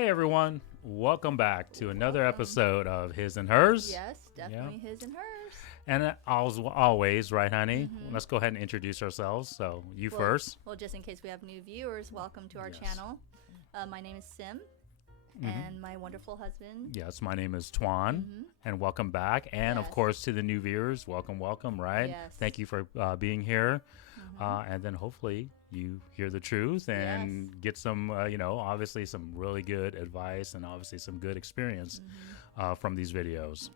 Hey everyone, welcome back to another episode of His and Hers. Yes, definitely His and Hers. And always, right, honey? Let's go ahead and introduce ourselves. So you first. Well, just in case we have new viewers, welcome to our channel. My name is Sim, and my wonderful husband. Yes, my name is Twan, and welcome back. And of course, to the new viewers, welcome, right? Yes. Thank you for being here. And then hopefully you hear the truth and get some, obviously some really good advice and obviously some good experience from these videos.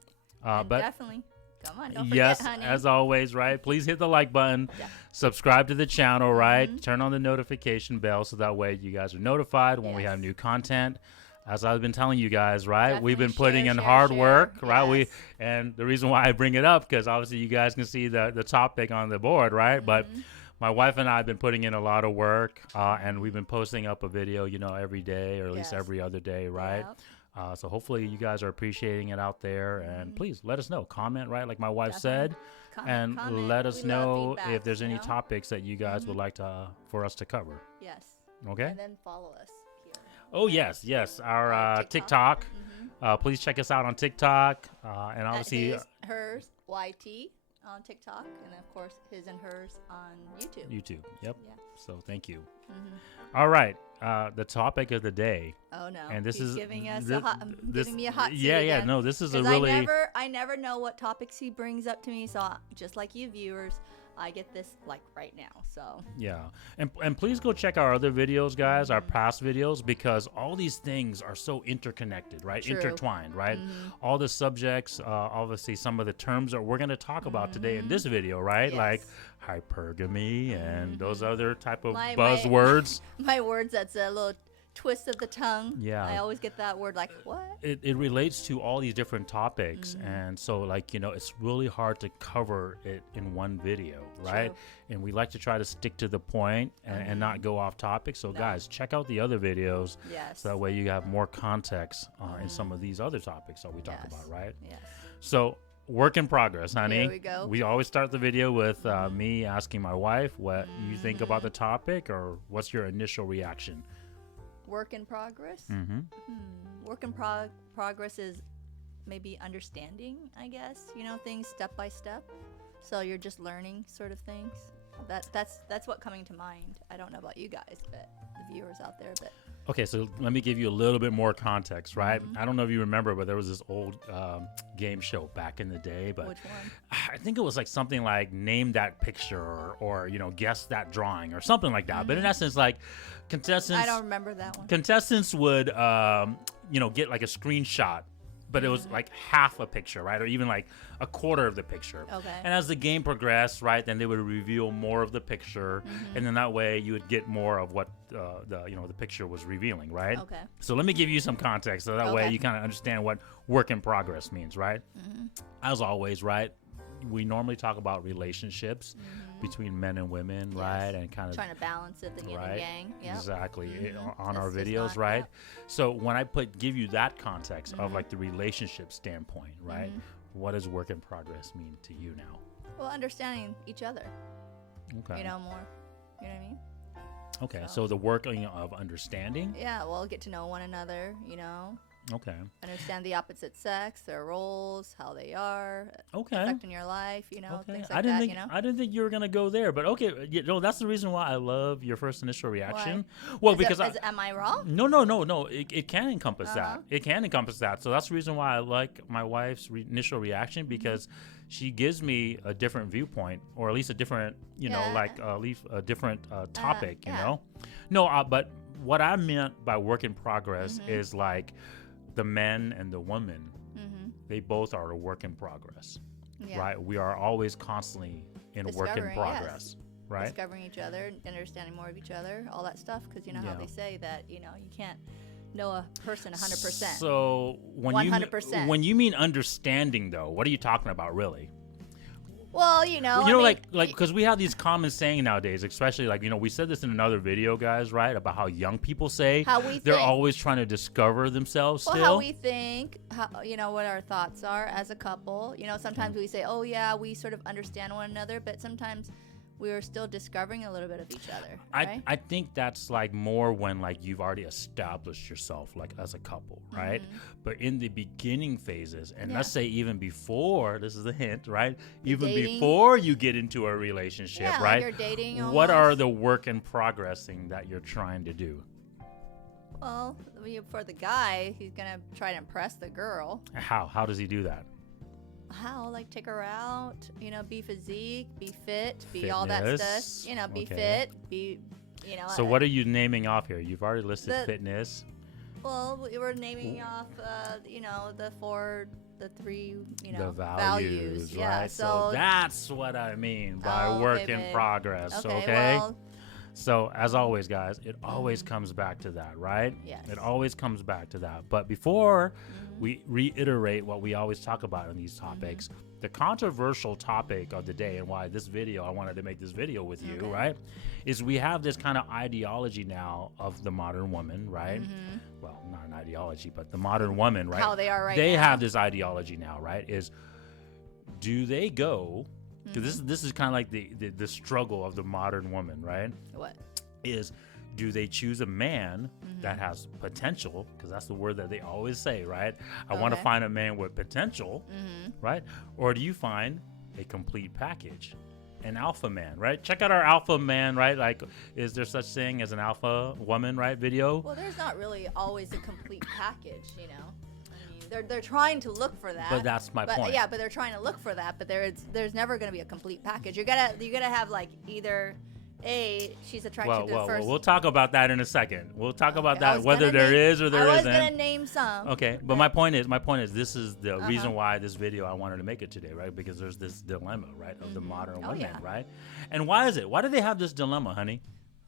But definitely, come on, don't yes, forget, honey. as always, right? Please hit the like button, subscribe to the channel, right? Turn on the notification bell so that way you guys are notified when we have new content. As I've been telling you guys, right? Definitely We've been putting in hard work, right? And the reason why I bring it up, because obviously you guys can see the topic on the board, right? But my wife and I have been putting in a lot of work, and we've been posting up a video, every day or at least every other day, right? So hopefully you guys are appreciating it out there, and please let us know. Comment, right? Like my wife said, comment. let us We know love feedback, if there's any topics that you guys would like for us to cover. Yes. Okay. And then follow us here. Oh yes, our TikTok. Please check us out on TikTok, and obviously His&Hers YT on TikTok, and of course His and Hers on YouTube. Yep. Yeah. So thank you. All right. The topic of the day. Oh no! And this is giving us giving me a hot seat Yeah, again. no, this is a really. I never know what topics he brings up to me. So just like you viewers, I get this like right now. So yeah, and please go check our other videos, guys, our past videos, because all these things are so interconnected, right? True. Intertwined, right? All the subjects, obviously, some of the terms that we're going to talk about today in this video, right? Yes. Like hypergamy and those other type of My buzzwords. my words, that's a little twist of the tongue. Yeah. I always get that word like what? It relates to all these different topics, and so like it's really hard to cover it in one video, right? True. And we like to try to stick to the point and not go off topic. So guys, check out the other videos, Yes. so that way you have more context in some of these other topics that we talk about, right? Yes. So work in progress, honey. Here we go. We always start the video with me asking my wife what you think about the topic, or what's your initial reaction. Work in progress. Work in progress is maybe understanding, I guess. Things step by step. So you're just learning sort of things. That's what coming to mind. I don't know about you guys, but the viewers out there, but. Okay, so let me give you a little bit more context, right? I don't know if you remember, but there was this old game show back in the day. But Which one? I think it was like something like name that picture or guess that drawing or something like that. But in essence, like contestants. I don't remember that one. Contestants would, get like a screenshot, but it was like half a picture, right? Or even like a quarter of the picture. Okay. And as the game progressed, right, then they would reveal more of the picture, and then that way you would get more of what the picture was revealing, right? Okay. So let me give you some context, so that way you kind of understand what work in progress means, right? As always, right, we normally talk about relationships between men and women, right? And kind of trying to balance it, the yin and yang. Yep. Exactly. On our It's just videos, not- right? yep. So when I give you that context of like the relationship standpoint, right? What does work in progress mean to you now? Well, understanding each other, Okay. more. You know what I mean? Okay. So the working of understanding. Yeah, well, get to know one another, Okay. understand the opposite sex, their roles, how they are, Okay. affecting your life, things like I didn't that, think I didn't think you were gonna go there, but okay. That's the reason why I love your first initial reaction. Why? Well, because am I wrong? No. It can encompass that. It can encompass that. So that's the reason why I like my wife's initial reaction, because she gives me a different viewpoint, or at least a different, at least a different topic, No, but what I meant by work in progress is like the men and the women. They both are a work in progress, right? We are always constantly in a work in progress. Right? Discovering each other, understanding more of each other, all that stuff. Because how they say that, you can't know a person 100%. So when 100%. When you mean understanding, though, what are you talking about, really? Well, because we have these common saying nowadays, especially we said this in another video, guys, right? About how young people say how we they're think. always trying to discover themselves. Well, still. how we think, what our thoughts are as a couple. Sometimes we say, oh yeah, we sort of understand one another, but sometimes we were still discovering a little bit of each other. Right? I think that's like more when like you've already established yourself like as a couple, right? But in the beginning phases, and let's say even before, this is a hint, right? Even dating. before you get into a relationship, Yeah, right? like you're dating What almost. are the work in progress thing that you're trying to do? Well, for the guy, he's gonna try to impress the girl. How does he do that? How? Like take her out, be physique, be fit, be all that Fitness, stuff. Be okay. fit, be, So what are you naming off here? You've already listed The- fitness. Well, we were naming off, the three, The values. Yeah. right? So that's what I mean by Oh, work okay, in babe. progress, okay? Well, So as always, guys, it always comes back to that, right? Yes. It always comes back to that. But before we reiterate what we always talk about in these topics, the controversial topic of the day and why this video, I wanted to make this video with you, Okay. right? Is we have this kind of ideology now of the modern woman, right? Well, not an ideology, but the modern woman, right? How they are right They now. have this ideology now, right? Is do they go? Because this is kind of like the struggle of the modern woman, right? what? Is do they choose a man that has potential? Because that's the word that they always say, right? I want to Okay. find a man with potential, right? Or do you find a complete package? An alpha man, right? Check out our alpha man, right? Like, is there such thing as an alpha woman, right? Video. Well, there's not really always a complete package, I mean, they're trying to look for that. But that's my point. Yeah, but they're trying to look for that. But there's never going to be a complete package. You gotta have like either she's attracted to the first. Well, we'll talk about that in a second. We'll talk about Okay, I that, was whether gonna there name- is or there I was isn't. gonna name some. Okay, but my point is, this is the reason why this video I wanted to make it today, right? Because there's this dilemma, right, of the modern Oh, women, yeah. right? And why is it? Why do they have this dilemma, honey?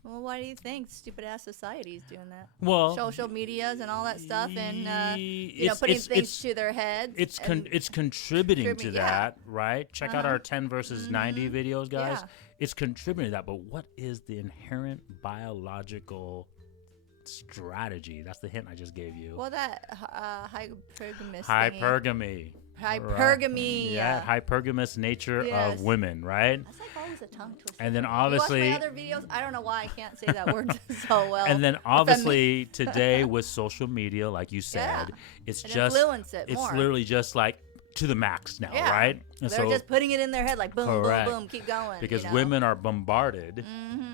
Well, why do you think stupid ass society is doing that? Well, Social medias and all that stuff, and it's- putting it's- things to their heads. it's and- it's contributing to Contribute, yeah. that, right? Check out our 10 versus 90 videos, guys. Yeah. It's contributing to that, but what is the inherent biological strategy? That's the hint I just gave you. well, that hypergamous. Hypergamy. Hypergamy. Yeah, hypergamous nature Yes. of women, right? That's like always a tongue twister. And then You obviously, watch my other videos. I don't know why I can't say that word so well. and then obviously today with social media, like you said, Yeah. it's It just influence it it's more. literally just like to the max now, Yeah. right? And They're just putting it in their head like boom, Correct. boom, boom, keep going. because you know? women are bombarded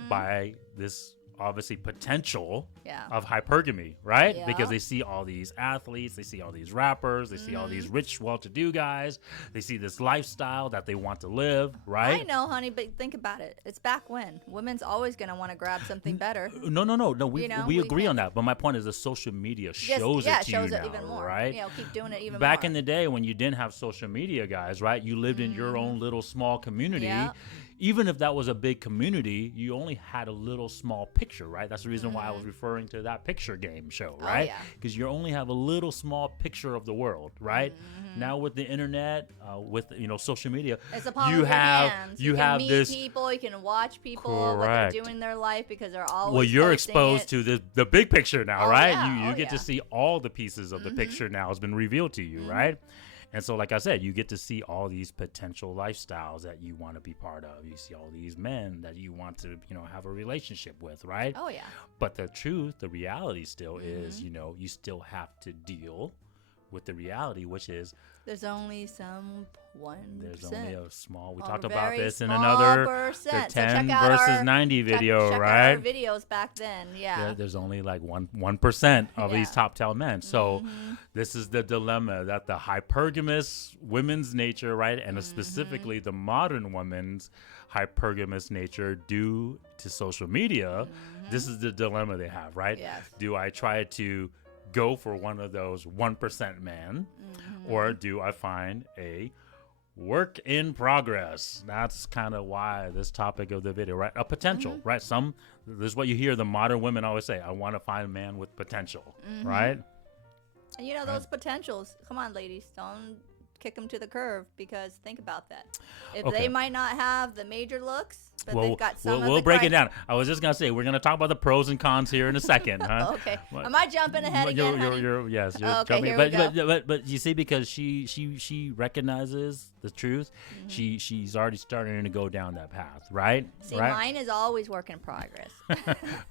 by this obviously potential Yeah. of hypergamy, right? Yeah. Because they see all these athletes, they see all these rappers, they see all these rich, well-to-do guys, they see this lifestyle that they want to live, right? I know, honey, but think about it. It's back when. Women's always going to want to grab something better. No. We, You know, we we agree can- on that. But my point is the social media Yes, shows yeah, it to shows you it now, even more. right? Keep doing it even Back more. in the day when you didn't have social media, guys, right? You lived in your own little small community. Yeah. Even if that was a big community, you only had a little small picture, right? That's the reason why I was referring to that picture game show, right? yeah. Because you only have a little small picture of the world, right? Now with the internet, with social media, It's upon you your have hands. you can have meet this. people. You can watch people what Correct. they're doing in their life because they're always. Well, you're posting exposed it. to the big picture now, Oh, right? yeah. You Oh, get to yeah. see all the pieces of the picture now has been revealed to you, right? And so, like I said, you get to see all these potential lifestyles that you want to be part of. You see all these men that you want to, have a relationship with, right? Oh yeah. But the truth, the reality still is, you still have to deal with the reality, which is There's only some 1%. there's only a small. We A talked about very this in small another percent. the So 10 check out versus our- 90 video, check right? out our videos back then. Yeah. There's only like 1% of these Yeah. Mm-hmm. top tell men. So this is the dilemma that the hypergamous women's nature, right, and Mm-hmm. specifically the modern woman's hypergamous nature due to social media. This is the dilemma they have, right? Mm-hmm. Yes. Do I try to go for one of those 1% men, Mm-hmm. or do I find a work in progress? That's kind of why this topic of the video, right? A potential, Mm-hmm. right? This is what you hear the modern women always say. I want to find a man with potential, Mm-hmm. right? And those potentials. Come on, ladies. Don't kick them to the curb, because think about that. If Okay. they might not have the major looks, but they've got some of we'll the break it down. I was just gonna say we're gonna talk about the pros and cons here in a second, huh? Okay. What? Am I jumping ahead again, honey? You're yes, you're Okay, jumping. here we go. But you see, because she recognizes the truth, she's already starting to go down that path, right? See, right? mine is always work in progress.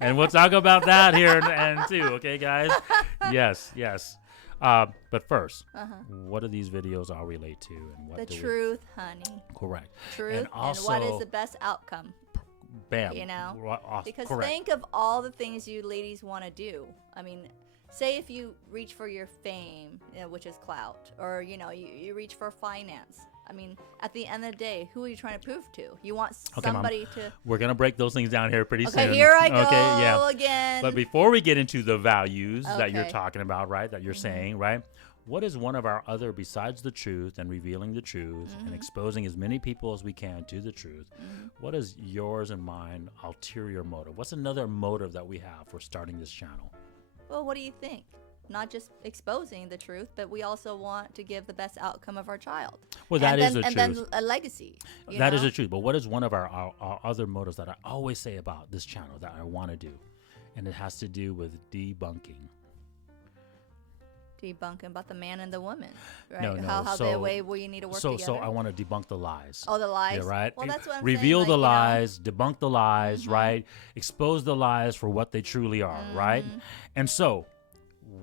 And we'll talk about that here and too, okay, guys? Yes. But first, what do these videos all relate to, and what The truth, honey. Correct. Truth, And also, what is the best outcome? bam, You know? Because correct. think of all the things you ladies want to do. I mean, say if you reach for your fame, which is clout, or you reach for finance. I mean, at the end of the day, who are you trying to prove to? You want somebody to. We're gonna break those things down here pretty soon. Okay, here I go yeah. again. But before we get into the values that you're Okay. talking about, right? That you're saying, right? What is one of our other, besides the truth and revealing the truth and exposing as many people as we can to the truth? What is yours and mine ulterior motive? What's another motive that we have for starting this channel? Well, what do you think? Not just exposing the truth, but we also want to give the best outcome of our child. Well, that is the and truth. then a legacy. That is the truth. But what is one of our other motives that I always say about this channel that I want to do? And it has to do with debunking. Debunking about the man and the woman, right? No. How the way where you need to work together. So I want to debunk the lies. Oh, the lies. Yeah, right. Well, that's what I'm Reveal saying, the like, lies, debunk the lies, right? Expose the lies for what they truly are, right? And so,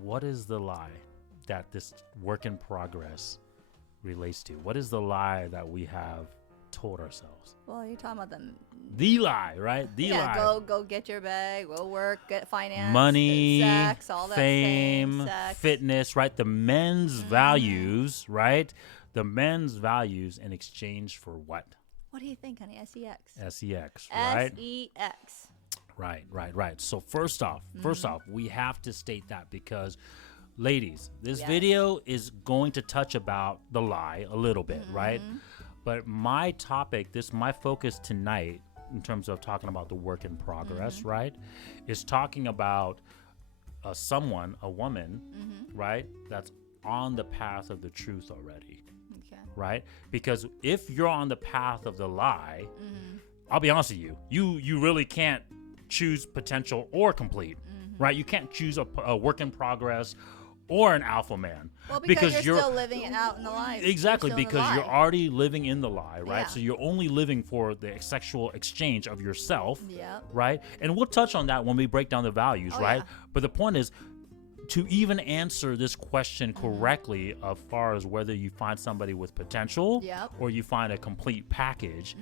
what is the lie that this work in progress relates to? What is the lie that we have told ourselves? Well, you're talking about The lie, right? The lie. Go get your bag, go work, get finance, Money, sex, all that fame, sex. fitness, right? The men's values, right? The men's values in exchange for what? What do you think, honey? SEX. SEX, right? SEX. Right. So first off, we have to state that because, ladies, this Yes. video is going to touch about the lie a little bit, right? But my topic, my focus tonight, in terms of talking about the work in progress, right, is talking about a woman, right, that's on the path of the truth already, Okay. right? Because if you're on the path of the lie, I'll be honest with you, you really can't choose potential or complete, right? You can't choose a work in progress or an alpha man. Well, because you're still living it out in the lie. Exactly, You're still in the because you're lie. already living in the lie, right? Yeah. So you're only living for the sexual exchange of yourself, Yep. right? And we'll touch on that when we break down the values, Oh, right? yeah. But the point is, to even answer this question correctly, as far as whether you find somebody with potential Yep. or you find a complete package,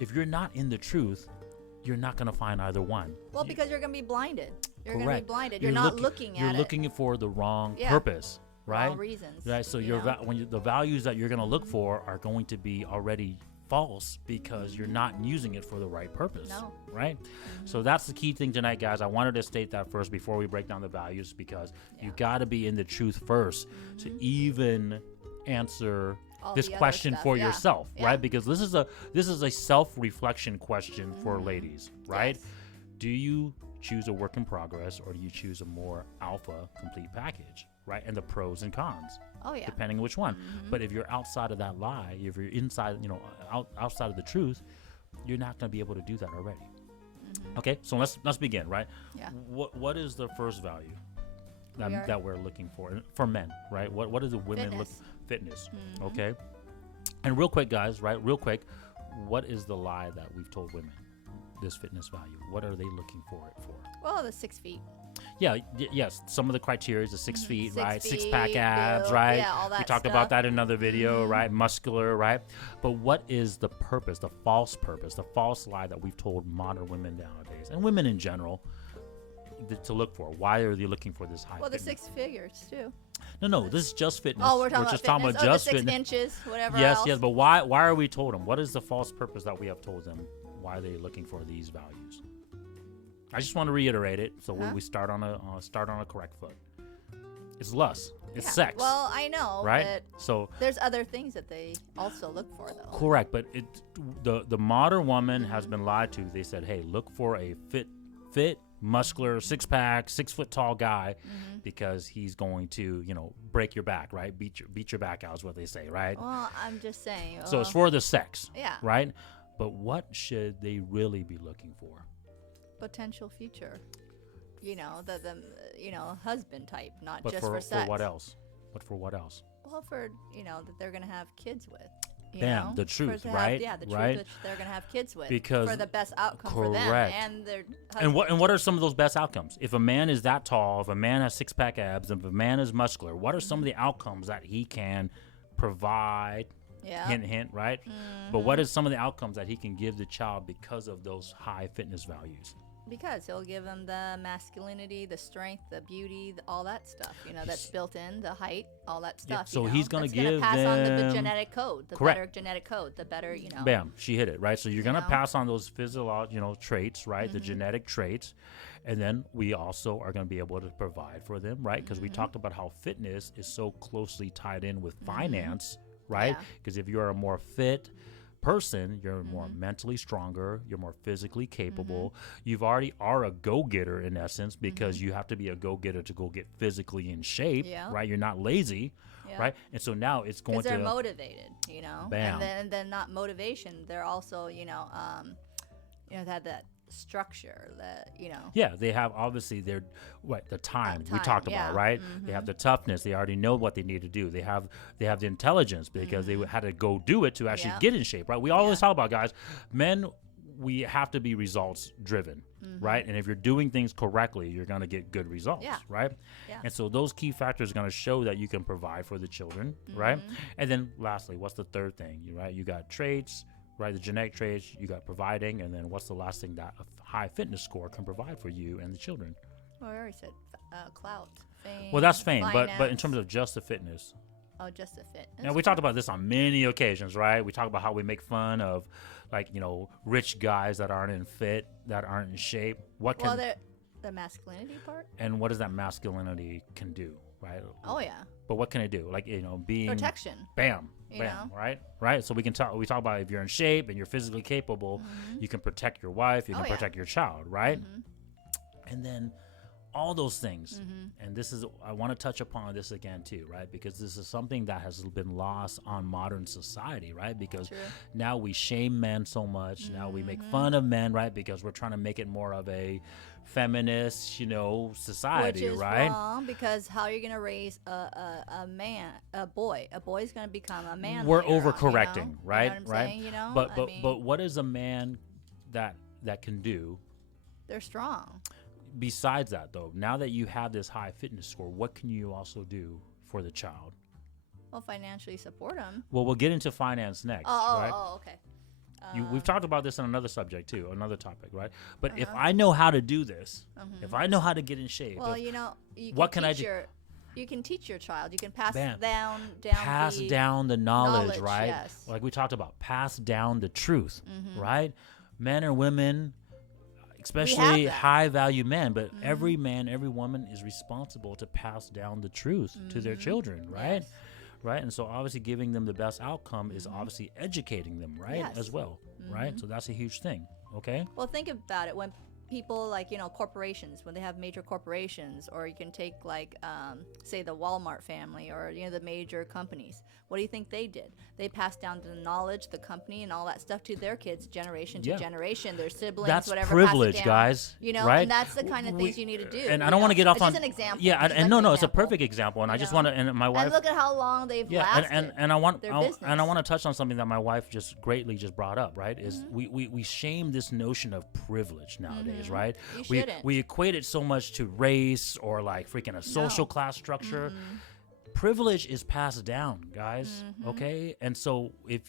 if you're not in the truth, you're not going to find either one. Well, because you're going to be blinded. You're going to Correct. be blinded. You're not looking at You're it. looking for the wrong Yeah. purpose, right? Wrong reasons. Right. So you know? the values that you're going to look for are going to be already false because you're not using it for the right purpose. No. Right. So that's the key thing tonight, guys. I wanted to state that first before we break down the values, because you got to be in the truth first to even answer All this the other question stuff, for yeah. yourself, Yeah. right? Because this is a self-reflection question for ladies, right? Yes. Do you choose a work in progress, or do you choose a more alpha complete package, right? And the pros and cons, Oh, yeah. depending on which one. But if you're outside of that lie, if you're inside, outside of the truth, you're not going to be able to do that already. Okay, so let's begin, right? Yeah. What is the first value We are- that we're looking for men, right? What is the women look? Fitness. Okay. And real quick, guys, right? Real quick, what is the lie that we've told women? This fitness value. What are they looking for it for? Well, the 6 feet. Yeah, yes. Some of the criteria is the 6 feet, 6 right? feet, Six-pack abs, build, right? yeah, all We that talked stuff. about that in another video, right? Muscular, right? But what is the purpose, the false purpose, the false lie that we've told modern women nowadays, and women in general, to look for? Why are they looking for this high? Well, the fitness? 6 figures, too. No, this is just fitness. Oh, we're talking just about talking fitness. about just the 6 fitness. inches, whatever Yes, else. yes, but why are we told them? What is the false purpose that we have told them? Why are they looking for these values? I just want to reiterate it, so we start on a correct foot. It's lust. It's Yeah. sex. Well, I know, right? but So there's other things that they also look for, though. correct, but the modern woman has been lied to. They said, "Hey, look for a fit, muscular, six-pack, 6-foot tall guy, because he's going to, break your back, right? Beat your back out is what they say, right? Well, I'm just saying. So it's for the sex, yeah, right? But what should they really be looking for? Potential future. The husband type, not But just for sex. For what else? But for what else? Well, for that they're gonna have kids with. Bam, the truth, right? The truth right? that they're gonna have kids with. Because for the best outcome for them and their husband. And what are some of those best outcomes? If a man is that tall, if a man has 6-pack abs, if a man is muscular, what are some of the outcomes that he can provide? Yeah. Hint, hint, right? But what is some of the outcomes that he can give the child because of those high fitness values? Because he'll give them the masculinity, the strength, the beauty, all that stuff, that's built in, the height, all that stuff. So he's going to give pass on them the genetic code, the correct. better genetic code, the better, Bam, she hit it, right? So you're going to pass on those physiological, traits, right? The genetic traits. And then we also are going to be able to provide for them, right? Because we talked about how fitness is so closely tied in with finance, right? Because if you're a more fit person, you're more mentally stronger, you're more physically capable, you've already are a go-getter in essence, because you have to be a go-getter to go get physically in shape, right? You're not lazy, right? And so now it's going to, because they're motivated, Bam. And then not motivation, they're also they have that structure that they have obviously their the time we talked about, right? They have the toughness, they already know what they need to do, they have the intelligence, because they had to go do it to actually get in shape, right? We always talk about, guys, men, we have to be results driven, right? And if you're doing things correctly, you're going to get good results, right? And so those key factors are going to show that you can provide for the children, right? And then lastly, what's the third thing, right? You got traits, right? The genetic traits, you got providing, and then what's the last thing that a high fitness score can provide for you and the children? Well, I already said clout, fame. Well, that's fame, finance. but in terms of just the fitness. Oh, just the fit. Now, we talked about this on many occasions, right? We talk about how we make fun of, rich guys that aren't in fit, that aren't in shape. The masculinity part? And what does that masculinity can do, right? Oh, yeah. But what can it do? Being... protection. Bam. Bam, right? So we talk about if you're in shape and you're physically capable, you can protect your wife, you can protect your child, right? And then all those things. And this is, I want to touch upon this again too, right? Because this is something that has been lost on modern society, right? Because now we shame men so much. Now we make fun of men, right? Because we're trying to make it more of a feminist, society, which is right? wrong, because how are you going to raise a man, a boy? A boy's going to become a man. We're later overcorrecting, on, right? You know what I'm saying? But what is a man that can do? They're strong. Besides that, though, now that you have this high fitness score, what can you also do for the child? Well, financially support them. Well, we'll get into finance next, right? Oh, okay. We've talked about this on another subject too, another topic, right? But if I know how to do this, if I know how to get in shape, well, what can I do? You can teach your child. You can pass Bam. down the knowledge, right? Yes. Like we talked about, pass down the truth, right? Men or women, especially high value men, but every man, every woman is responsible to pass down the truth to their children, right? Yes. Right, and so obviously giving them the best outcome is obviously educating them, right, as well, right? So that's a huge thing, okay? Well, think about it. When people corporations, when they have major corporations, or you can take say the Walmart family, or the major companies, what do you think they did? They passed down the knowledge, the company, and all that stuff to their kids, generation to generation, their siblings, that's whatever. Privilege, pass it down, guys. Right? And that's the kind of things you need to do. And I don't want to get off it's on just an example. Yeah, Just and like no, an it's a example. perfect example, and I just want to. And my wife. And look at how long they've lasted. and I want their I business. want to touch on something that my wife just brought up. Right, is we shame this notion of privilege nowadays, right? You shouldn't. We equate it so much to race or freaking a social class structure. Privilege is passed down, guys. Okay, and so if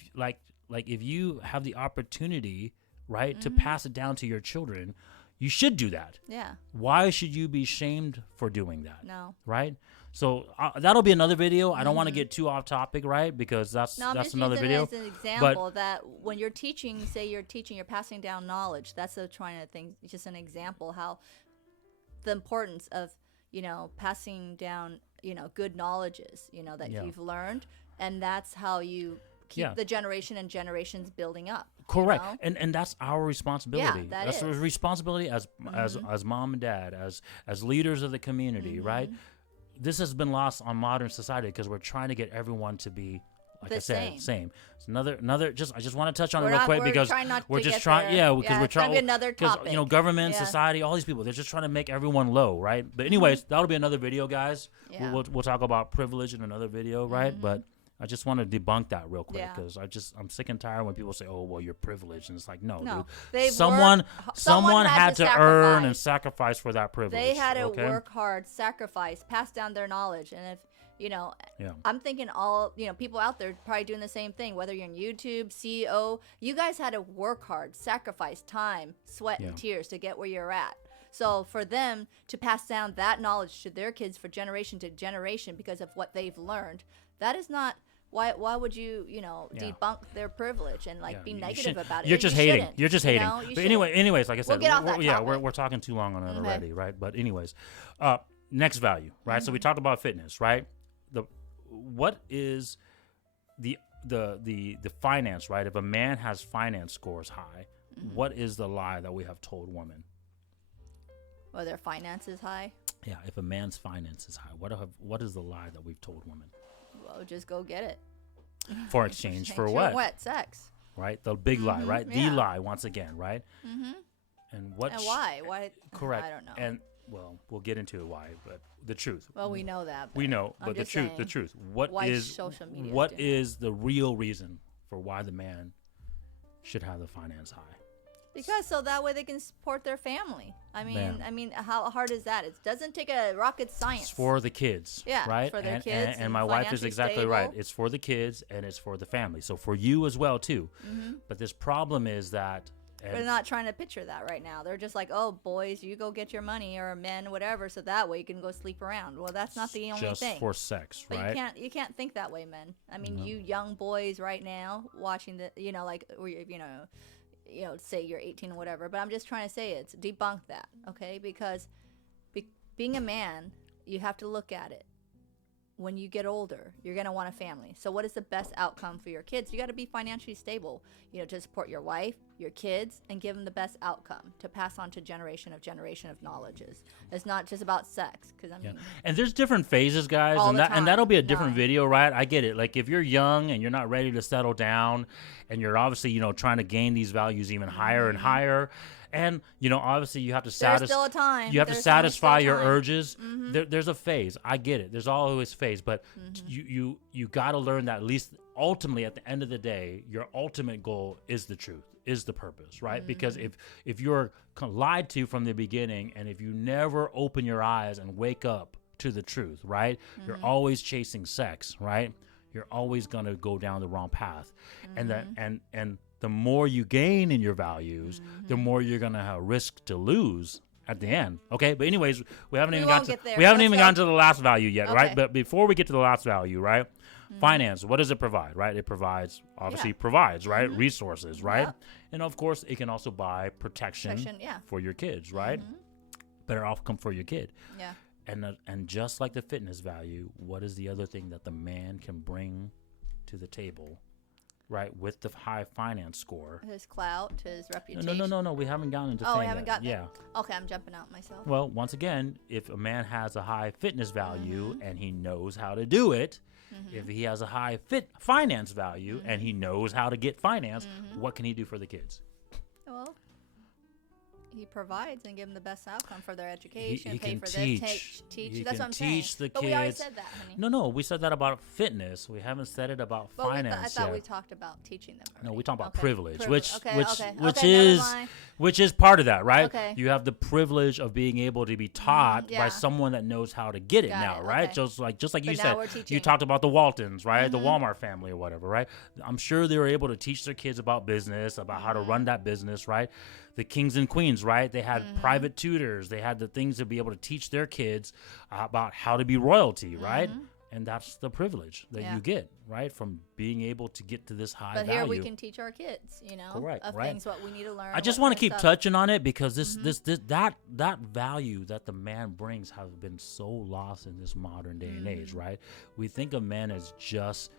if you have the opportunity, right, to pass it down to your children, you should do that. Yeah. Why should you be shamed for doing that? No. Right. So that'll be another video. I don't want to get too off topic, right? Because that's another video. As an example that when you're teaching, you're passing down knowledge. That's the trying to think. Just an example how the importance of passing down good knowledges that you've learned, and that's how you keep the generation and generations building up. Correct. And that's our responsibility. Yeah, that's the responsibility as mom and dad, as leaders of the community, right? This has been lost on modern society because we're trying to get everyone to be, like I said, same. It's another. I just want to touch on it real quick because we're just trying. Because we're trying. Because government, society, all these people, they're just trying to make everyone low, right? But anyways, that'll be another video, guys. Yeah. We'll talk about privilege in another video, right? But I just want to debunk that real quick because I'm sick and tired when people say, "Oh, well, you're privileged," and it's like, no, dude. Someone had to earn and sacrifice for that privilege. They had to work hard, sacrifice, pass down their knowledge, and if I'm thinking all people out there probably doing the same thing. Whether you're in YouTube, CEO, you guys had to work hard, sacrifice time, sweat, and tears to get where you're at. So for them to pass down that knowledge to their kids for generation to generation because of what they've learned, that is not. Why would you debunk their privilege and be negative about it? You're just hating. You're just hating. But anyways, like I said, we're talking too long on it already, right? But anyways, next value, right? So we talked about fitness, right? What is the finance, right? If a man has finance scores high, what is the lie that we have told women? Well, their finance is high. Yeah, if a man's finance is high, what is the lie that we've told women? Well, just go get it. For exchange for what? What? Sex. Right? The big lie, right? The lie, once again, right? And why? Why? Correct. I don't know. And, well, we'll get into why, but the truth. Well, we know that. We know, but the truth. Why social media? What is the real reason for why the man should have the finance high? Because so that way they can support their family. I mean, how hard is that? It doesn't take a rocket science. It's for the kids, right? For their kids. And my wife is exactly right. It's for the kids and it's for the family. So for you as well too. But this problem is that they're not trying to picture that right now. They're just like, oh, boys, you go get your money, or men, whatever, so that way you can go sleep around. Well, that's not the only thing. Just for sex, right? But you can't think that way, men. I mean, you young boys right now watching the, say you're 18 or whatever. But I'm just trying to say debunk that, okay? Because being a man, you have to look at it. When you get older, you're going to want a family. So what is the best outcome for your kids? You got to be financially stable, to support your wife, your kids, and give them the best outcome to pass on to generation of knowledges. It's not just about sex. And there's different phases, guys. And that'll be a different video, right? I get it. Like if you're young and you're not ready to settle down and you're obviously, trying to gain these values even higher and higher. And, obviously you have to satisfy. There's still a time. You have to satisfy your urges. There's a phase. I get it. There's always phase. But you got to learn that at least ultimately at the end of the day, your ultimate goal is the truth, is the purpose, right? Because if you're lied to from the beginning and if you never open your eyes and wake up to the truth, right? You're always chasing sex, right? You're always going to go down the wrong path. And the more you gain in your values, the more you're going to have risk to lose at the end. Okay. But anyways, we haven't even gotten to the last value yet. Okay. Right. But before we get to the last value, right? Finance, what does it provide? Right. It provides, provides, right? Resources, right? Yep. And of course it can also buy protection for your kids, right? Better outcome for your kid. Yeah. And just like the fitness value, what is the other thing that the man can bring to the table? Right, with the high finance score. His clout, his reputation. No. We haven't gotten into we haven't gotten there? Okay, I'm jumping out myself. Well, once again, if a man has a high fitness value and he knows how to do it, if he has a high finance value and he knows how to get finance, what can he do for the kids? Well, he provides and give them the best outcome for their education. He pay can for teach. Teach. That's what I'm teach saying. The kids. We already said that, honey. No, we said that about fitness. We haven't said it about finance. I thought we talked about teaching them. No, we talked about privilege, which which is part of that, right? Okay. You have the privilege of being able to be taught by someone that knows how to get it now, right? Okay. Just like you said, you talked about the Waltons, right? The Walmart family or whatever, right? I'm sure they were able to teach their kids about business, about how to run that business, right? The kings and queens, right? They had private tutors. They had the things to be able to teach their kids about how to be royalty, right? And that's the privilege that you get, right? From being able to get to this high value. But here we can teach our kids, Correct, of things, what we need to learn. I just want to keep touching on it because that value that the man brings has been so lost in this modern day and age, right? We think of men as just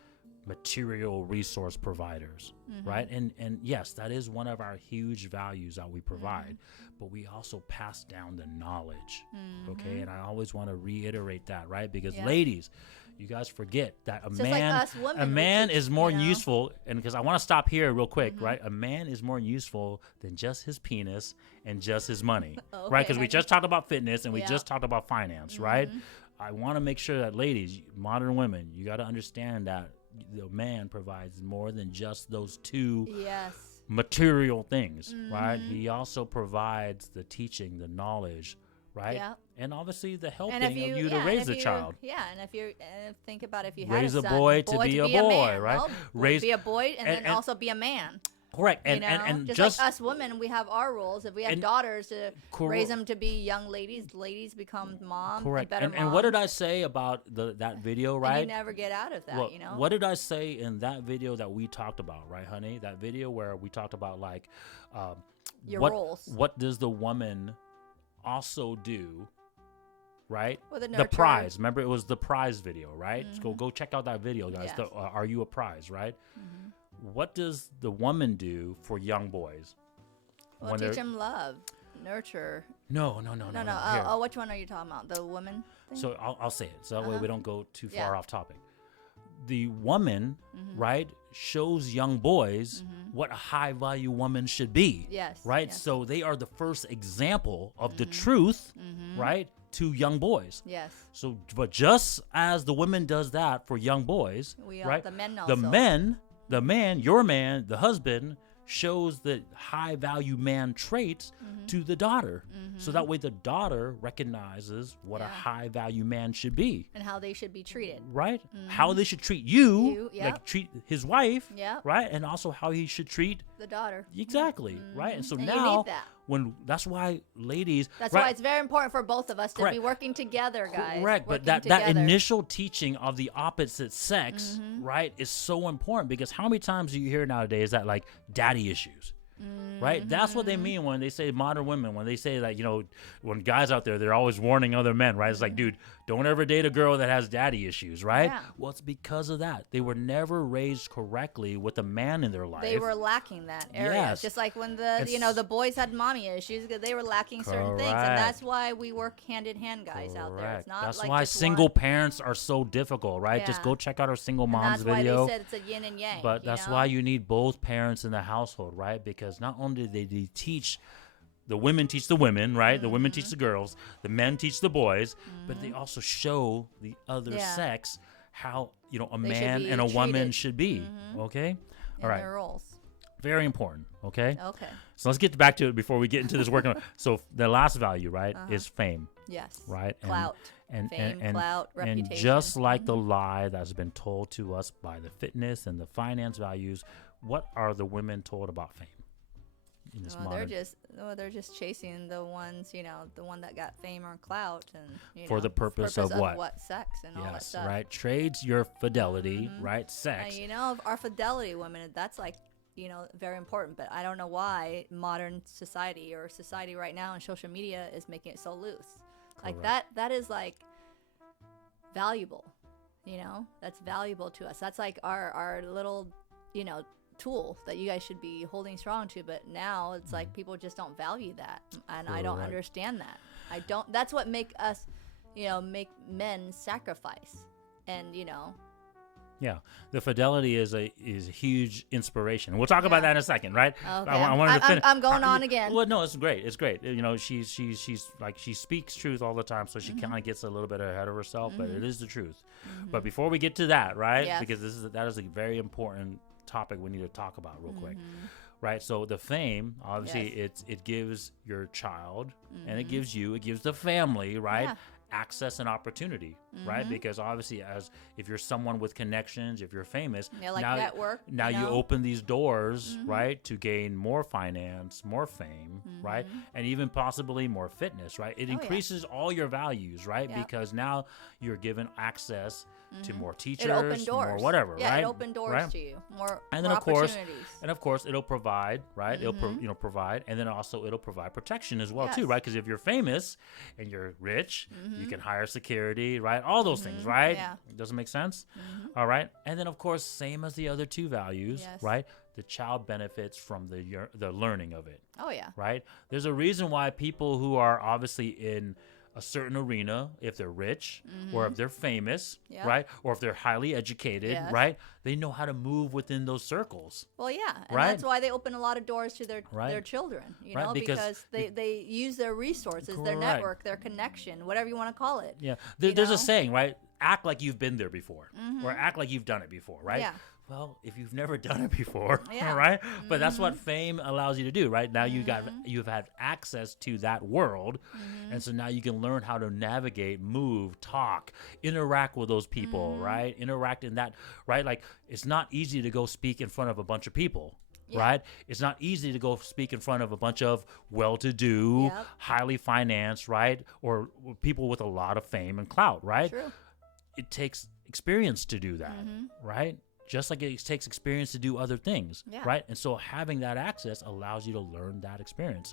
material resource providers, right? And yes, that is one of our huge values that we provide, but we also pass down the knowledge, okay? And I always want to reiterate that, right? Because ladies, you guys forget that a man is more useful, and because I want to stop here real quick, right? A man is more useful than just his penis and just his money, right? Because we just talked about fitness and we just talked about finance, right? I want to make sure that ladies, modern women, you got to understand that the man provides more than just those two material things, right? He also provides the teaching, the knowledge, right? And obviously the helping of you to raise a child. Yeah, and if you think about if you had raise a son, boy to be a boy, right? Raise be a boy and then also be a man. Correct. And just like us women, we have our roles. If we have daughters, to raise them to be young ladies, ladies become mom. Correct. Better And what did I say about that video, right? And you never get out of that, well, what did I say in that video that we talked about, right, honey? That video where we talked about like your roles. What does the woman also do? Right, the prize. Remember, it was the prize video, right? So go check out that video, guys. Yes. Are you a prize, right? What does the woman do for young boys? Well, teach them love, nurture. No. Which one are you talking about? The woman thing? So I'll say it, so that way we don't go too far off topic. The woman, right, shows young boys what a high-value woman should be. Yes. Right? Yes. So they are the first example of the truth, right, to young boys. Yes. So, but just as the woman does that for young boys, right? The men also. The man, your man, the husband, shows the high-value man traits to the daughter. So that way the daughter recognizes what a high-value man should be. And how they should be treated. Right? How they should treat you like treat his wife, right? And also how he should treat the daughter. Exactly, right? And so and now, you need that. That's why ladies... That's why it's very important for both of us to be working together, guys. Correct, but that initial teaching of the opposite sex, right, is so important, because how many times do you hear nowadays that, like, daddy issues? Right? That's what they mean when they say modern women, when they say, like, when guys out there, they're always warning other men, right? It's like, dude, don't ever date a girl that has daddy issues, right? Yeah. Well, it's because of that. They were never raised correctly with a man in their life. They were lacking that area. Yes. Just like when the boys had mommy issues, because they were lacking certain things. And that's why we work hand in hand, guys, out there. It's not that's like why just single parents are so difficult, right? Yeah. Just go check out our single moms video. That's why they said it's a yin and yang. But that's why you need both parents in the household, right? Because not only do they teach, the women teach the women, right? The women teach the girls, the men teach the boys, but they also show the other sex how, a man and a woman should be, okay? All right. Their roles. Very important, okay? Okay. So let's get back to it before we get into this working. So the last value, right, is fame. Yes. Right? Clout. Fame, clout, reputation. And just like the lie that's been told to us by the fitness and the finance values, what are the women told about fame? They're just chasing the ones, the one that got fame or clout, and for the purpose of what? Sex and all that stuff. Right. Trades your fidelity, right? Sex. Our fidelity, women. That's like, very important. But I don't know why modern society or society right now and social media is making it so loose. Correct. Like that is like valuable. That's valuable to us. That's like our little, tool that you guys should be holding strong to, but now it's like people just don't value that, and I don't understand that. That's what make us make men sacrifice, and the fidelity is a huge inspiration. We'll talk about that in a second, right? Okay. I wanted to finish. I'm going on again. Well, no, it's great. She's like, she speaks truth all the time, so she kind of gets a little bit ahead of herself, but it is the truth. But before we get to that, right? Yes. Because that is a very important topic we need to talk about real quick, right? So the fame, obviously, it gives your child, and it gives the family, right? Access and opportunity, right? Because obviously, if you're someone with connections, if you're famous, network, now you open these doors, right, to gain more finance, more fame, right, and even possibly more fitness, right? It increases all your values, right? Because now you're given access to more teachers, more whatever, right? It opened doors to you, more and then opportunities. Of course, it'll provide, right? It'll provide, and then also it'll provide protection as well too, right? Because if you're famous and you're rich, you can hire security, right? All those things, right? Yeah. Doesn't make sense? All right. And then, of course, same as the other two values, Yes. right? The child benefits from the learning of it, Oh yeah. right? There's a reason why people who are obviously in a certain arena, if they're rich or if they're famous, Yep. right? Or if they're highly educated, Yes. right? They know how to move within those circles. Well, yeah, and Right. that's why they open a lot of doors to their Right. children, you Right, know, because they use their resources, their Correct. network, their connection, whatever you want to call it. Yeah. You There's know? a saying, right? Act like you've been there before or act like you've done it before, right? Yeah. Well, if you've never done it before, Yeah. right? But that's what fame allows you to do, right? Now you've had access to that world, and so now you can learn how to navigate, move, talk, interact with those people, right? Interact in that, right? Like it's not easy to go speak in front of a bunch of people. Yeah. Right? It's not easy to go speak in front of a bunch of well-to-do, Yep. highly financed, right? Or people with a lot of fame and clout, right? True. It takes experience to do that, right? Just like it takes experience to do other things, Yeah. right? And so having that access allows you to learn that experience.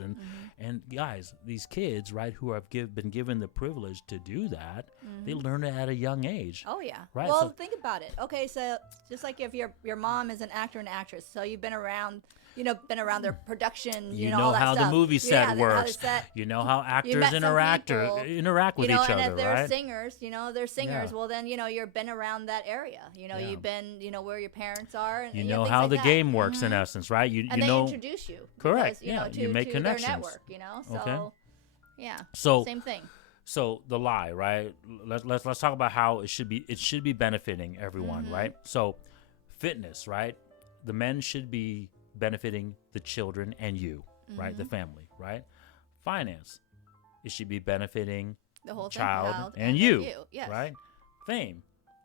And guys, these kids, right, who have been given the privilege to do that, they learn it at a young age. Oh yeah. Right, Well, so- think about it. Okay, so just like if your mom is an actor and actress, so you've been around, been around their production, You all know that how stuff. the movie set how the works. set- You know how actors met some interact people, with each and other, if they're right? singers, they're singers. Yeah. Well, then you've been around that area. You've been, where your parents are. And, You know things how like the that. game works in essence, right? You And they know introduce you. Correct, Because, yeah, to, you make to connections. their network. So Okay. yeah. So- same thing. So the lie, right? Let's talk about how it should be benefiting everyone, right? So fitness, right? The men should be benefiting the children and you, right? The family, right? Finance, it should be benefiting The whole thing, child and you, Yes. right? Fame,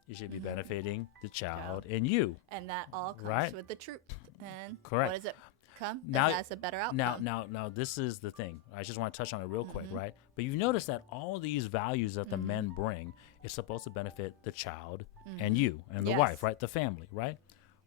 it should be benefiting the child and you. And that all comes Right. with the truth. And Correct. what does it come? Now- It has a better outcome. Now, this is the thing. I just want to touch on it real quick, right? But you notice that all these values that the men bring is supposed to benefit the child and you and the Yes. wife, right? The family, right?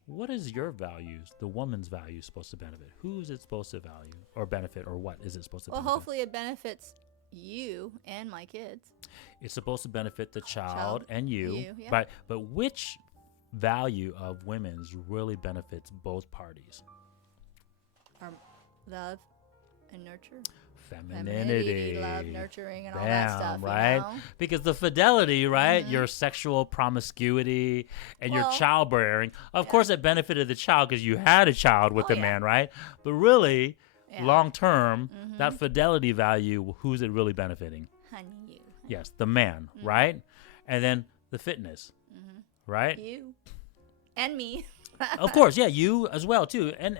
What is your values, the woman's values, supposed to benefit? Who is it supposed to value or benefit, or what is it supposed to Well, benefit? hopefully it benefits you and my kids. It's supposed to benefit the child and you, yeah. but which value of women's really benefits both parties? Our love and nurture. Femininity, love, nurturing, and all that Bam, stuff. right? You know? Because the fidelity, right? Your sexual promiscuity and your Well, childbearing. Of course, it benefited the child because you had a child with Oh, the yeah. man, right? But really, Yeah. long term, that fidelity value, who's it really benefiting? Honey, you. Yes, the man, right? And then the fitness, right? You. And me. Of course, yeah, you as well too, and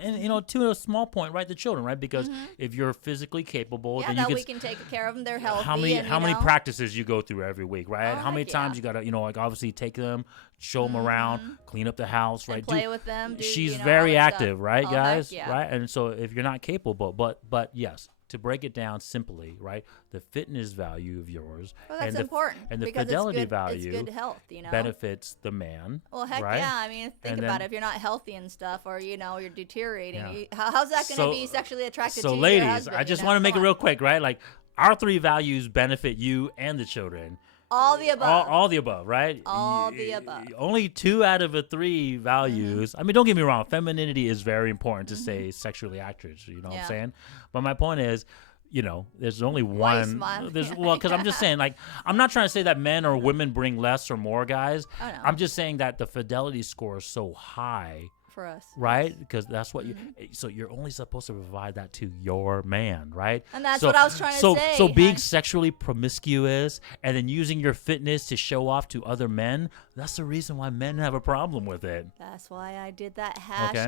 to a small point, right? The children, right? Because if you're physically capable, Yeah, then that you we can. can take care of them. They're healthy. How many and, practices you go through every week, right? Oh, How many heck times yeah. you gotta, like obviously take them, show them around, clean up the house, and right? play with them. Do, She's all very that active, stuff. right, Oh, heck guys? yeah. Right, and so if you're not capable, but yes, to break it down simply, right? The fitness value of yours Well, that's and the important and the because fidelity it's good, value It's good health, benefits the man. Well, heck right? yeah. I mean, think And about then- it. If you're not healthy and stuff, or you're deteriorating, Yeah. how's that going to So- be sexually attracted So, to your ladies, husband? I just you want to know? make it Come real on. quick, right? Like our three values benefit you and the children. All the above. All the above, right? All the above. Only 2 out of the 3 values. I mean, don't get me wrong. Femininity is very important to say sexually active. You know what I'm Yeah. saying? But my point is, there's only one. smiling? Because I'm just saying, like, I'm not trying to say that men or women bring less or more, guys. Oh, no. I'm just saying that the fidelity score is so high. For us. Right, because that's what so you're only supposed to provide that to your man, right? And that's what I was trying to say, So being hon. sexually promiscuous and then using your fitness to show off to other men, that's the reason why men have a problem with it. That's why I did that Okay.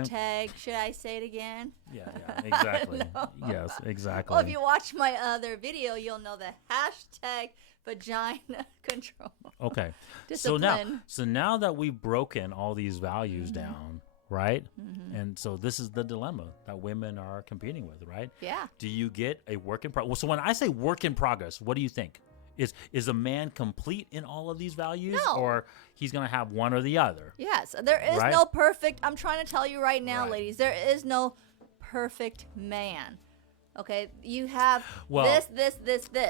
hashtag. Should I say it again? Yeah, exactly. No. Yes, exactly. Well, if you watch my other video, you'll know the hashtag vagina control. Okay. Discipline. So now that we've broken all these values down, right? And so this is the dilemma that women are competing with, right? Yeah. Do you get a work in progress? Well, so when I say work in progress, what do you think? Is a man complete in all of these values, No. or he's gonna have one or the other? Yes, there is Right? no perfect. I'm trying to tell you right now, Right. ladies, there is no perfect man. Okay, you have Well, this.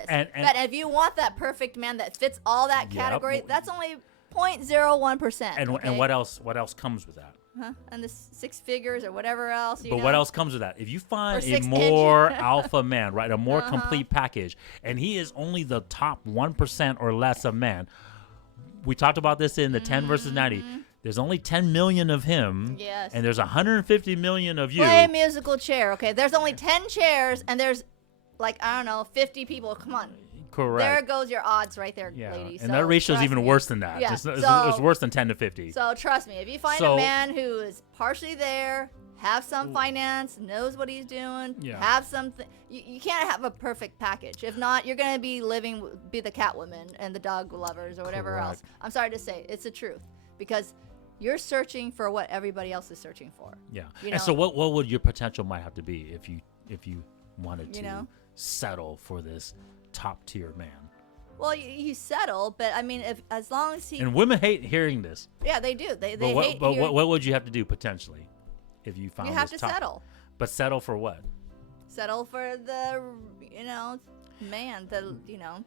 and- But if you want that perfect man that fits all that Yep. category, that's only 0.01%. And what else comes with that? Huh? And the 6 figures or whatever else. But what else comes with that? If you find a 6 more alpha man, right, a more complete package, and he is only the top 1% or less of man, we talked about this in the 10 versus 90. There's only 10 million of him, yes, and there's 150 million of you. Play a musical chair, okay? There's only 10 chairs, and there's, like, I don't know, 50 people. Come on. Correct. There goes your odds right there, yeah. ladies. And so that ratio is even worse than that. Yeah. It's worse than 10 to 50. So trust me, if you find a man who is partially there, have some finance, knows what he's doing, have something, you can't have a perfect package. If not, you're going to be be the Catwoman and the dog lovers or whatever else. I'm sorry to say, it's the truth. Because you're searching for what everybody else is searching for. Yeah. And so what would your potential might have to be if you wanted to settle for this top tier man? Well, you settle, but I mean, as long as he... And women hate hearing this. Yeah, they do. They hate hearing... But what would you have to do potentially if you found You have to settle. But settle for what? Settle for the, man, the,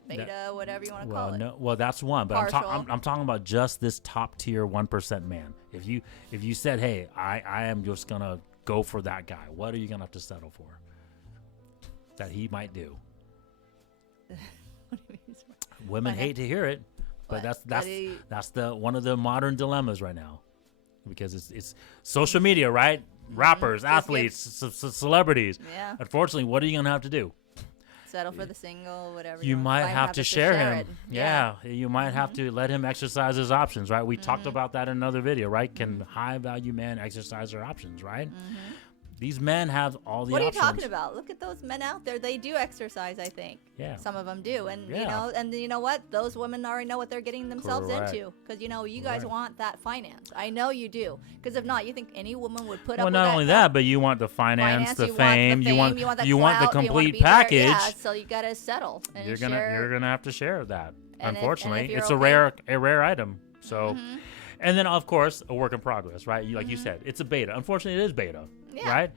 beta, whatever you want to call it. Well, that's one. But I'm talking about just this top tier 1% man. If you said, hey, I am just going to go for that guy, what are you going to have to settle for that he might do? What do you mean? Women hate to hear it, but that's the one of the modern dilemmas right now, because it's social media, right? Rappers, athletes, celebrities. Yeah. Unfortunately, what are you gonna have to do? Settle for the single, whatever. You might have to share him. Yeah. You might have to let him exercise his options, right? We talked about that in another video, right? Can high value men exercise their options, right? These men have all the options. What are you talking about? Look at those men out there. They do exercise, I think. Yeah. Some of them do. And, you know what? Those women already know what they're getting themselves into. Because, you guys want that finance. I know you do. Because if not, you think any woman would put up with that? Well, not only that, but you want the finance, the fame. You want the complete package. Yeah, so you got to settle. And you're gonna have to share that. And unfortunately, it's a rare item. So, and then, of course, a work in progress, right? Like you said, it's a beta. Unfortunately, it is beta. Yeah.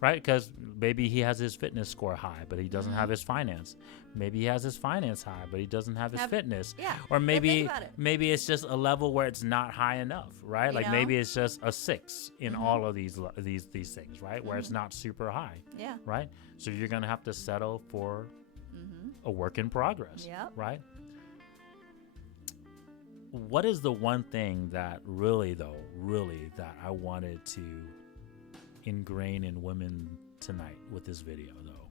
Right? Because maybe he has his fitness score high, but he doesn't have his finance. Maybe he has his finance high, but he doesn't have his fitness. Yeah. Or maybe it's just a level where it's not high enough, right? Like maybe it's just a 6 in all of these things, right? Where it's not super high. Yeah. Right? So you're gonna have to settle for a work in progress. Yep. Right? What is the one thing that really that I wanted to ingrain in women tonight with this video, though?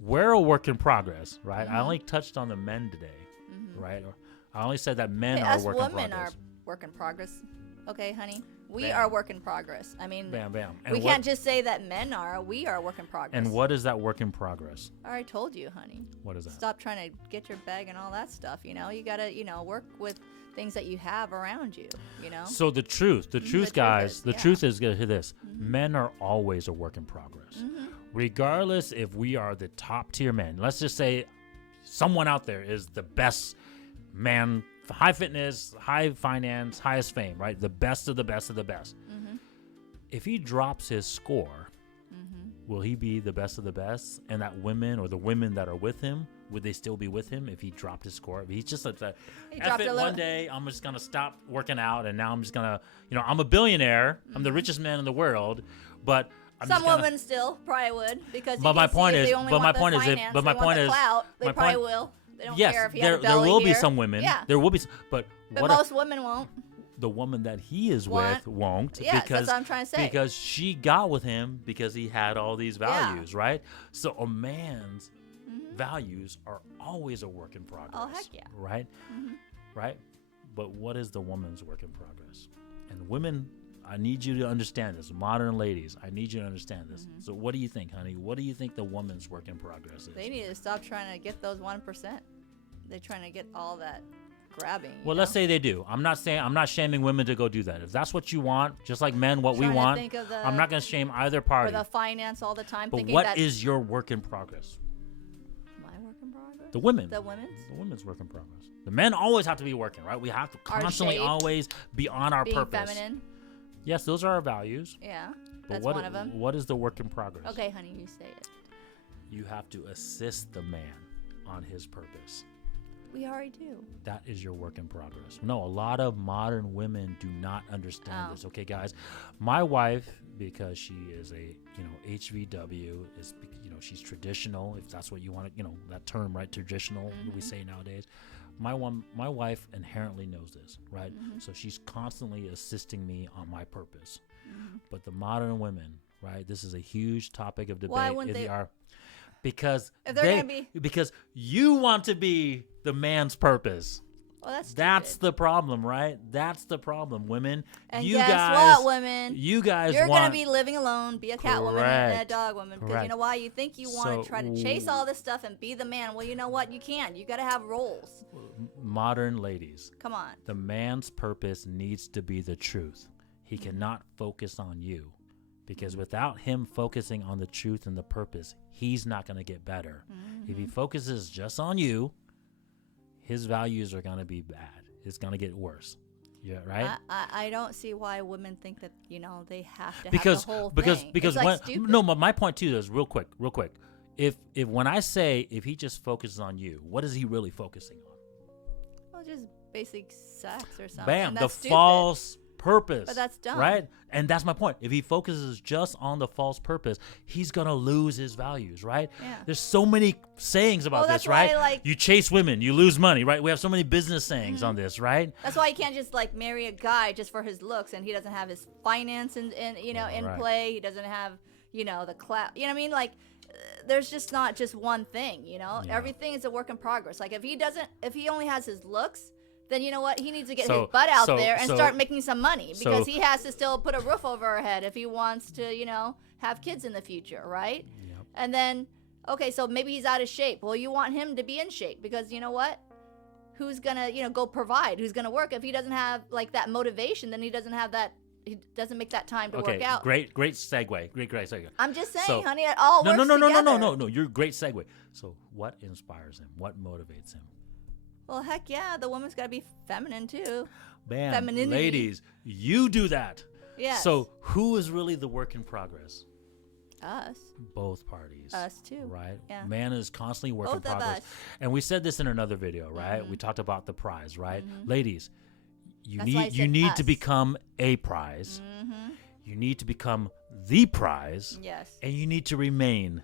We're a work in progress, right? I only touched on the men today, right? I only said that men are work in progress. Women are work in progress. Okay, honey. We are work in progress. I mean, bam. And we can't just say that men are. We are work in progress. And what is that work in progress? I already told you, honey. What is that? Stop trying to get your bag and all that stuff. You got to, work with things that you have around you, So the truth, guys, the truth is this. Men are always a work in progress. Regardless if we are the top tier men. Let's just say someone out there is the best man, high fitness, high finance, highest fame, right? The best of the best of the best. If he drops his score, will he be the best of the best? And that women or the women that are with him, would they still be with him if he dropped his score? If he's just like that, one day I'm just going to stop working out and now I'm just going to, I'm a billionaire. I'm the richest man in the world, but some women still probably would, because my point is, they probably will. They don't care if he has a belly there will here. be some women. Yeah. There will be, but most women won't. The woman that he is with won't. Yes, because, that's what I'm trying to say. Because she got with him because he had all these values, right? So a man's values are always a work in progress. Oh, heck yeah. Right? Right? But what is the woman's work in progress? And women, I need you to understand this. Modern ladies, I need you to understand this. So what do you think, honey? What do you think the woman's work in progress is? They need to stop trying to get those 1%. They're trying to get all that grabbing. Well, let's say they do. I'm not shaming women to go do that. If that's what you want, just like men, what we want, I'm not going to shame either party. For the finance all the time. But what is your work in progress? My work in progress? The women. The women's? The women's work in progress. The men always have to be working, right? We have to constantly always be on our purpose. Being feminine. Yes, those are our values. Yeah, that's one of them. What is the work in progress? Okay, honey, you say it. You have to assist the man on his purpose. We already do. That is your work in progress. No, a lot of modern women do not understand this. Okay, guys, my wife, because she is a HVW, is she's traditional. If that's what you want to, that term, right? Traditional, we say nowadays. My wife inherently knows this, right? So she's constantly assisting me on my purpose. But the modern women, right? This is a huge topic of debate. Why wouldn't they? Because because you want to be the man's purpose. Well, that's the problem, right? That's the problem, women. And you guess guys, what, women? You guys, you're gonna be living alone, be a cat woman and a dog woman. Because you know why? You think you want to try to chase all this stuff and be the man. Well, you know what? You can't. You got to have roles. Modern ladies, come on. The man's purpose needs to be the truth. He cannot focus on you. Because without him focusing on the truth and the purpose, he's not going to get better. If he focuses just on you, his values are going to be bad. It's going to get worse. Yeah, right? I don't see why women think that, they have to have the whole thing. Because my point too is real quick. If when I say if he just focuses on you, what is he really focusing on? Well, just basic sex or something. Bam, the false purpose. But that's dumb. Right? And that's my point. If he focuses just on the false purpose, he's going to lose his values, right? Yeah. There's so many sayings about this, right? You chase women, you lose money, right? We have so many business sayings on this, right? That's why you can't just marry a guy just for his looks and he doesn't have his finance in play. He doesn't have, the clout. You know what I mean? There's just not just one thing, Yeah. Everything is a work in progress. If he only has his looks, then you know what? He needs to get his butt out there and start making some money because he has to still put a roof over our head if he wants to, have kids in the future, right? Yep. And then, okay, so maybe he's out of shape. Well, you want him to be in shape because you know what? Who's going to, go provide? Who's going to work? If he doesn't have, that motivation, then he doesn't have that. He doesn't make that time to work out. Great segue. Great segue. I'm just saying, honey, it all works together. No. You're a great segue. So what inspires him? What motivates him? Well, heck yeah, the woman's got to be feminine too. Bam. Femininity. Ladies, you do that. Yes. So who is really the work in progress? Us. Both parties. Us too. Right? Yeah. Man is constantly work in progress. Both of us. And we said this in another video, right? We talked about the prize, right? Ladies, you need to become a prize. You need to become the prize. Yes. And you need to remain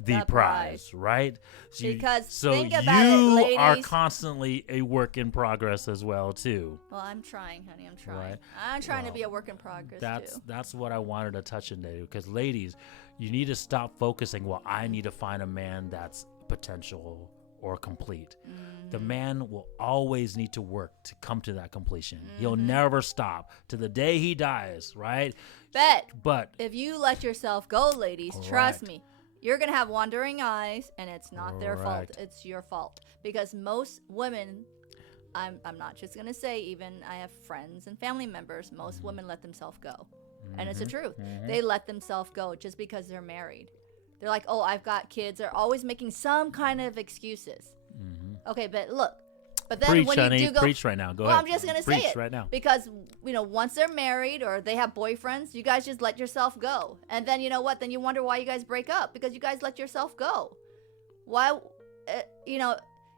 the prize, right? So think about it, ladies. You are constantly a work in progress as well, too. Well, I'm trying, honey. I'm trying. Right? I'm trying to be a work in progress, too. That's what I wanted to touch on today. Because, ladies, you need to stop focusing, well, I need to find a man that's potential or complete. The man will always need to work to come to that completion. He'll never stop to the day he dies, right? But if you let yourself go, ladies, trust me, you're going to have wandering eyes, and it's not their fault. It's your fault. Because most women, I'm not just going to say, even I have friends and family members, most women let themselves go. And it's the truth. They let themselves go just because they're married. They're like, oh, I've got kids. They're always making some kind of excuses. Okay, but look. But then when you do go, preach right now. Go ahead. I'm just gonna say it right now. Because once they're married or they have boyfriends, you guys just let yourself go, and then you know what? Then you wonder why you guys break up because you guys let yourself go. Why?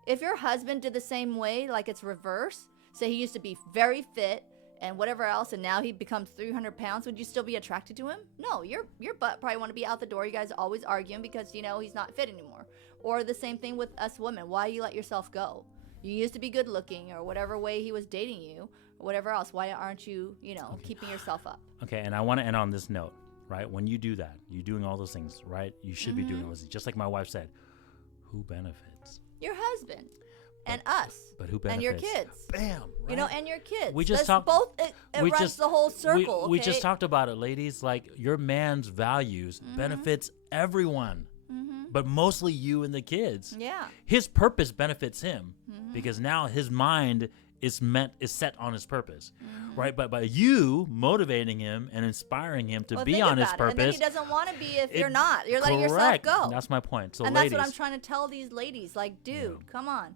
If your husband did the same way, like it's reverse. Say he used to be very fit and whatever else, and now he becomes 300 pounds. Would you still be attracted to him? No, your butt probably want to be out the door. You guys are always arguing because he's not fit anymore. Or the same thing with us women. Why you let yourself go? You used to be good looking or whatever way he was dating you or whatever else. Why aren't you, keeping yourself up? Okay, and I want to end on this note, right? When you do that, you're doing all those things, right? You should be doing those things. Just like my wife said, who benefits? Your husband. And us. But who benefits? And your kids. Bam. Right? And your kids. We just talked. It runs the whole circle. We just talked about it, ladies. Like your man's values benefits everyone. But mostly you and the kids. Yeah. His purpose benefits him because now his mind is set on his purpose, right? But by you motivating him and inspiring him to be on his purpose, and then he doesn't want to be if you're not. You're letting yourself go. That's my point. So, and ladies, that's what I'm trying to tell these ladies. Like, dude, come on.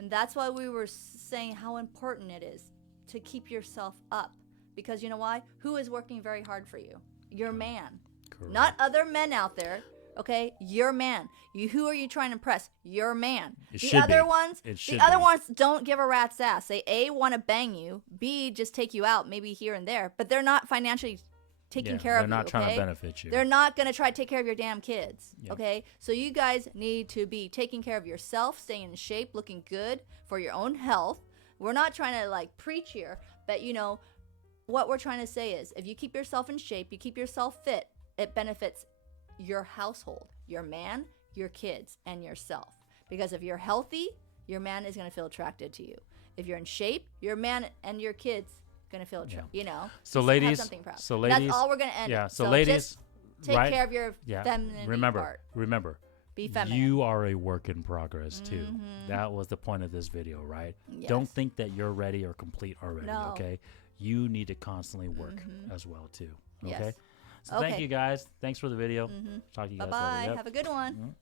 And that's why we were saying how important it is to keep yourself up, because you know why? Who is working very hard for you? Your man. Correct. Not other men out there. Okay, your man. Who are you trying to impress? Your man. The other ones don't give a rat's ass. They A, want to bang you, B, just take you out maybe here and there, but they're not financially taking care of you. They're not trying to benefit you. They're not going to try to take care of your damn kids. Yep. Okay, so you guys need to be taking care of yourself, staying in shape, looking good for your own health. We're not trying to like preach here, but you know what we're trying to say is if you keep yourself in shape, you keep yourself fit, it benefits your household, your man, your kids, and yourself. Because if you're healthy, your man is going to feel attracted to you. If you're in shape, your man and your kids going to feel attracted. You know. So ladies, that's all we're going to end. Yeah. So ladies, just take care of your feminine Remember, be feminine. You are a work in progress too. That was the point of this video, right? Yes. Don't think that you're ready or complete already. No. Okay. You need to constantly work as well too. Okay. Yes. So thank you guys. Thanks for the video. Talk to you guys later. Bye-bye. Yep. Have a good one.